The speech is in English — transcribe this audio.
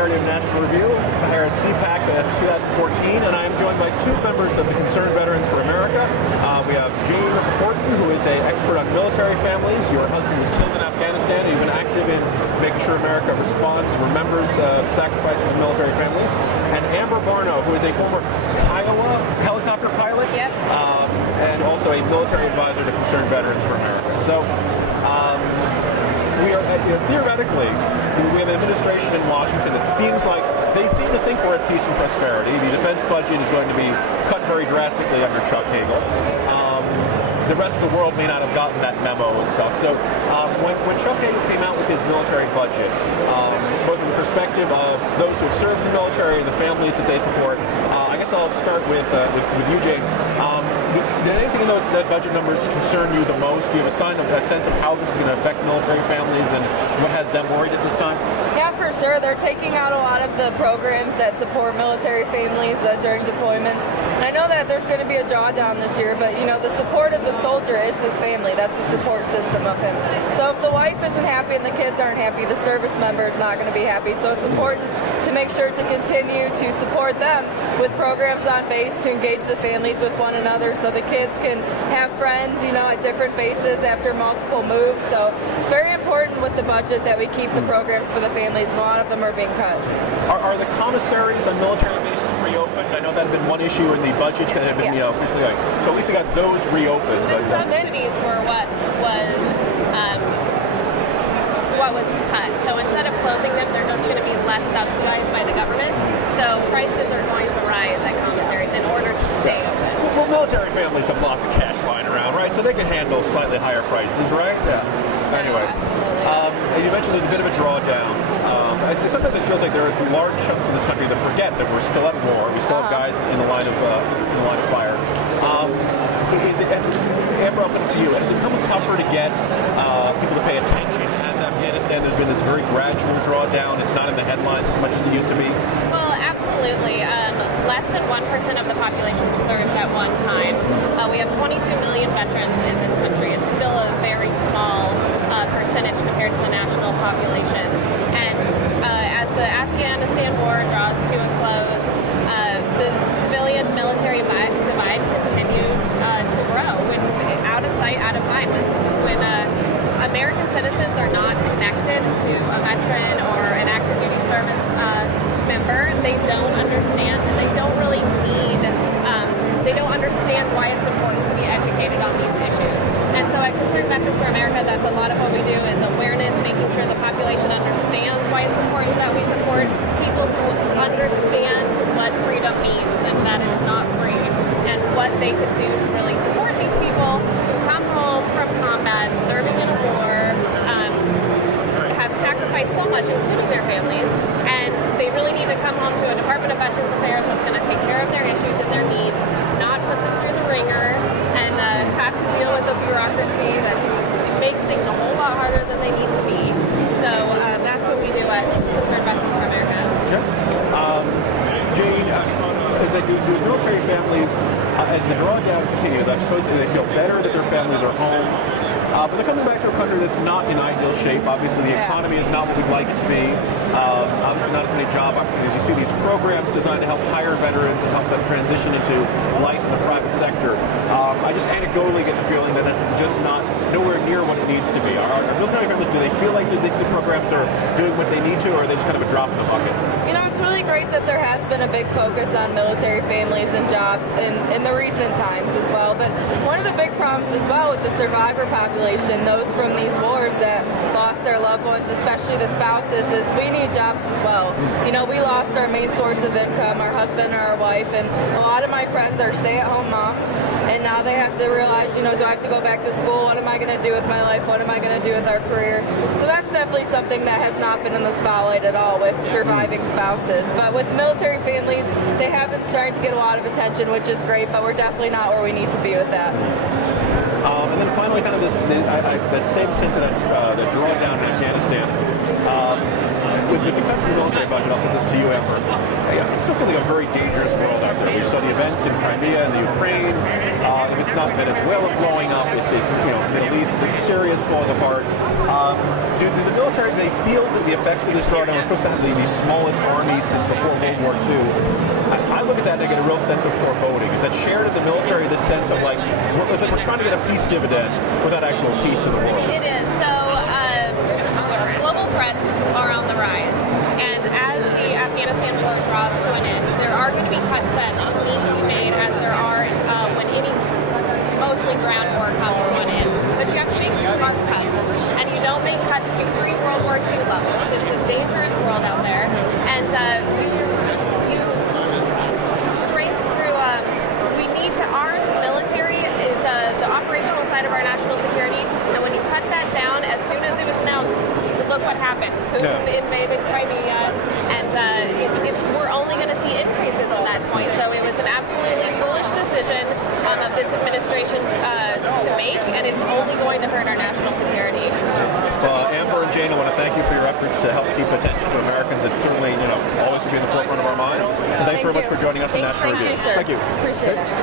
Geraghty of National Review here at CPAC 2014, and I'm joined by two members of the Concerned Veterans for America. We have Jane Horton, who is an expert on military families. Your husband was killed in Afghanistan, and you've been active in making sure America responds and remembers the sacrifices of military families. And Barno, who is a former Kiowa helicopter pilot, and also a military advisor to Concerned Veterans for America. So, we are theoretically, we have an administration in Washington that seems like they seem to think we're at peace and prosperity. The defense budget is going to be cut very drastically under Chuck Hagel. The rest of the world may not have gotten that memo and stuff. So when Chuck Hagel came out with his military budget, both from the perspective of those who have served in the military and the families that they support, I guess I'll start with you, Jane. Did anything in that budget numbers concern you the most? Do you have a sense of how this is going to affect military families and what has them worried at this time? Yeah, for sure. They're taking out a lot of the programs that support military families during deployments. And I know that there's going to be a drawdown this year, but you know, the support of the soldier is his family. That's the support system of him. So if the wife isn't happy and the kids aren't happy, the service member is not going to be happy. So it's important to make sure to continue to support them with programs on base to engage the families with one another, so the kids can have friends, you know, at different bases after multiple moves. So it's very important with the budget that we keep the programs for the families, and a lot of them are being cut. Are the commissaries on military bases reopened? I know that had been one issue in the budget that had been, recently. So at least they got those reopened. The subsidies were what was cut. So instead of closing them, they're just going to be less subsidized by the government. So prices are going to rise at commissaries in order to stay open. Well, military families have lots of cash lying around, right? So they can handle slightly higher prices, right? Yeah. Anyway, you mentioned there's a bit of a drawdown. Sometimes it feels like there are large chunks of this country that forget that we're still at war. We still have guys in the line of fire. Amber, I'll put it to you. Has it become tougher to get people to pay attention as Afghanistan? There's been this very gradual drawdown. It's not in the headlines as much as it used to be. Well, absolutely. Less than 1% of the population serves at one time. We have 22 million veterans in this country. It's still a very small percentage compared to the national population. And as the Afghanistan war draws to a close, the civilian-military divide continues to grow. When out of sight, out of mind. When American citizens are not connected to a veteran or an active duty service member, they don't understand, and they don't really need, they don't understand why it's important to be educated on these issues. And so at Concerned Veterans for America, that's a lot of what we do, is awareness, making sure the population understands why it's important that we support people who understand what freedom means, and that is not free, and what they could do to really support these people who come home from combat, serving in a war, have sacrificed so much, including their families, and they really need to come home to a Department of Veterans Affairs that's going to take care of their issues and their needs, not put them through the ringer, and have to deal with the bureaucracy that makes things a whole lot harder than they need to be. So that's what we do at Concerned Veterans for America. Jane, as they do military families, as the drawdown continues, I suppose they feel better that their families are home. But they're coming back to a country that's not in ideal shape. Obviously, the economy is not what we'd like it to be. Obviously, not as many job opportunities. You see these programs designed to help hire veterans and help them transition into life in the private sector. I just anecdotally get the feeling that that's just nowhere near what it needs to be. Our military families, do they feel like these programs are doing what they need to, or are they just kind of a drop in the bucket? You know, it's really great that there has been a big focus on military families and jobs in the recent times as well. But one of the big problems as well with the survivor population, those from these wars that lost their loved ones, especially the spouses, is we need jobs as well. You know, we lost our main source of income, our husband or our wife, and a lot of my friends are stay-at-home moms, and now they have to realize, you know, do I have to go back to school? What am I going to do with my life? What am I going to do with our career? So that's definitely something that has not been in the spotlight at all with surviving spouses. But with military families, they have been starting to get a lot of attention, which is great, but we're definitely not where we need to be with that. And then finally, kind of that same sense of that drawdown in Afghanistan. With the cuts in the military budget, I'll put this to you, Amber. It's still feeling a very dangerous world out there. We saw the events in Crimea and the Ukraine. If it's not Venezuela blowing up, it's Middle East, it's Syria's falling apart. do the military, they feel that the effects of this drug, and we're supposed to have the smallest army since before World War II. I look at that and I get a real sense of foreboding. Is that shared in the military, this sense of like, it's like we're trying to get a peace dividend without actual peace in the world? It is. So global threats are on the rise. And as the Afghanistan war draws to an end, there are going to be cuts that need to be made, as there are when any mostly ground war comes to an end. But you have to make smart cuts. And you don't make cuts to pre-World War II levels. It's a dangerous world out there. And you strength through, we need to arm the military is the operational side of our national security. And when you cut that down, as soon as it was announced, look what happened. Putin invaded Crimea, and we're only going to see increases at that point. So it was an absolutely foolish decision of this administration to make, and it's only going to hurt our national security. Amber and Jane, I want to thank you for your efforts to help keep attention to Americans. It's certainly, always to be in the forefront of our minds. And thanks very much for joining us on National Review. Thank you, sir. Thank you. Appreciate it.